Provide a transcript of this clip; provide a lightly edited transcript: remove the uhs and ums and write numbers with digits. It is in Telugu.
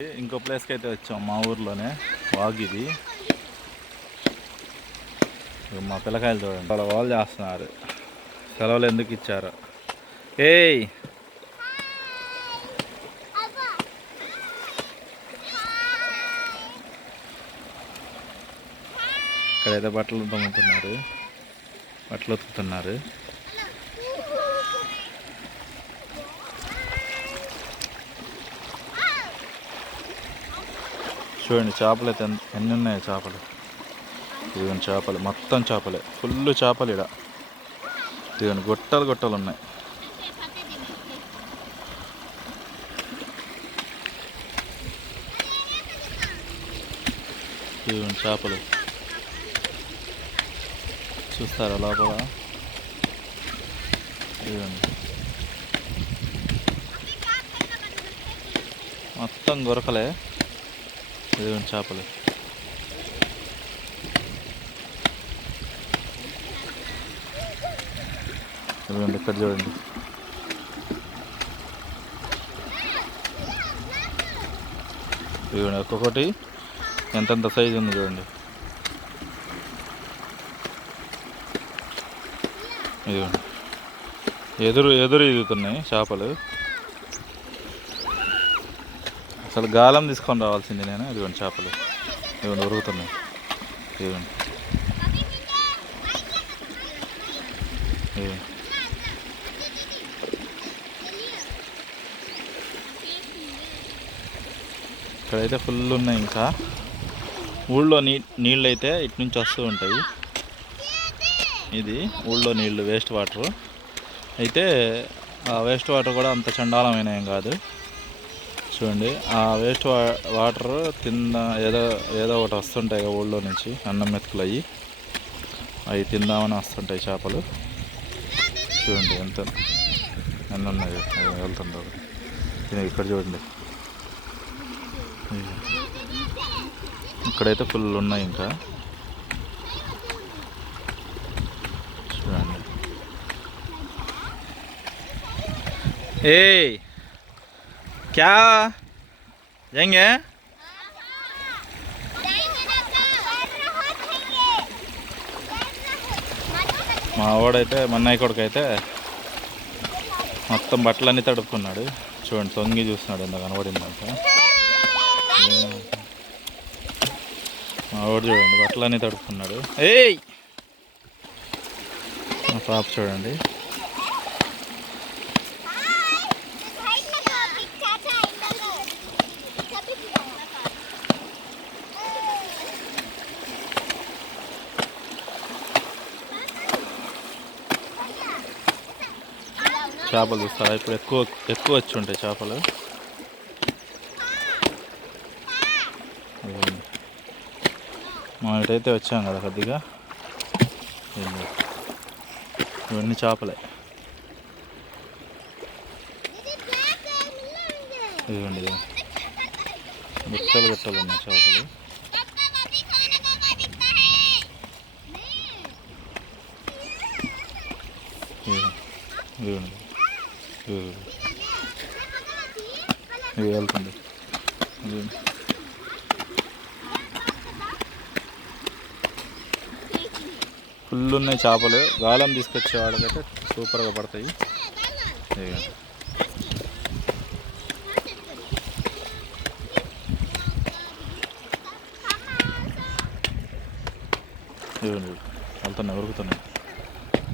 ఇంకో ప్లేస్కి అయితే వచ్చాం, మా ఊర్లోనే వాగ్ ఇది. మా పిల్లకాయలు చూడండి, వాళ్ళ వాళ్ళు చేస్తున్నారు. సెలవులు ఎందుకు ఇచ్చారు? ఏయ్ ఇక్కడైతే బట్టలు తమ్ముతున్నారు, బట్టలు ఉతుకుతున్నారు. చూడండి చేపలు అయితే ఎన్ని ఉన్నాయి చేపలు. ఇదిగోండి చేపలు, మొత్తం చేపలే, ఫుల్ చేపలు ఇక్కడ. ఇదిగోండి గొట్టలు గొట్టలు ఉన్నాయి. ఇదిగోండి చేపలు చూస్తారా లోపల. ఇదిగోండి మొత్తం గొరకలే. ఇదిగోండి చేపలు. ఇదిగోండి ఇక్కడ చూడండి. ఇదిగోండి ఒక్కొక్కటి ఎంతెంత సైజు ఉంది చూడండి. ఇదిగోండి ఎదురు ఈదుతున్నాయి చేపలు. అసలు గాలం తీసుకొని రావాల్సింది నేను. ఇదిగోండి చేపలు, ఇదిగోండి ఉరుగుతున్నాయి. ఇదిగోండి ఇక్కడైతే ఫుల్ ఉన్నాయి. ఇంకా ఊళ్ళో నీళ్ళు అయితే ఇటు నుంచి వస్తూ ఉంటాయి. ఇది ఊళ్ళో నీళ్ళు వేస్ట్ వాటర్. అయితే ఆ వేస్ట్ వాటర్ కూడా అంత చండాలమైన ఏం కాదు. చూడండి ఆ వేస్ట్ వాటర్ తిన్న ఏదో ఒకటి వస్తుంటాయి ఊళ్ళో నుంచి, అన్నం మెతుకులు అవి తిందామని వస్తుంటాయి చేపలు. చూడండి ఎన్ని ఉన్నాయి, వెళ్తుంది ఒకటి. ఇక్కడ చూడండి, ఇక్కడైతే ఫుల్ ఉన్నాయి. ఇంకా చూడండి. ఏయ్ క్యా జంగే మా వాడైతే మన్నయ్య కొడుకైతే మొత్తం బట్టలన్నీ తడుపుకున్నాడు. చూడండి తొంగి చూస్తున్నాడు, ఎంత కనబడిందంట. మా వాడు చూడండి బట్టలన్నీ తడుపుకున్నాడు. ఏయ్ మా పాప చూడండి. చేపలు చూస్తారా, ఇప్పుడు ఎక్కువ వచ్చి ఉంటాయి చేపలు. మనం ఇటైతే వచ్చాం కదా కొద్దిగా. ఇవన్నీ చేపలే. ఇదిగోండి గుట్టలు గుట్టలు ఉన్నాయి చేపలు. ఇదిగోండి ఇది వెళ్తుంది. ఫుల్ ఉన్నాయి చేపలు. గాలం తీసుకొచ్చే వాళ్ళకైతే సూపర్గా పడతాయి. ఇదిగోండి వెళ్తున్నాయి, ఉరుకుతున్నాయి.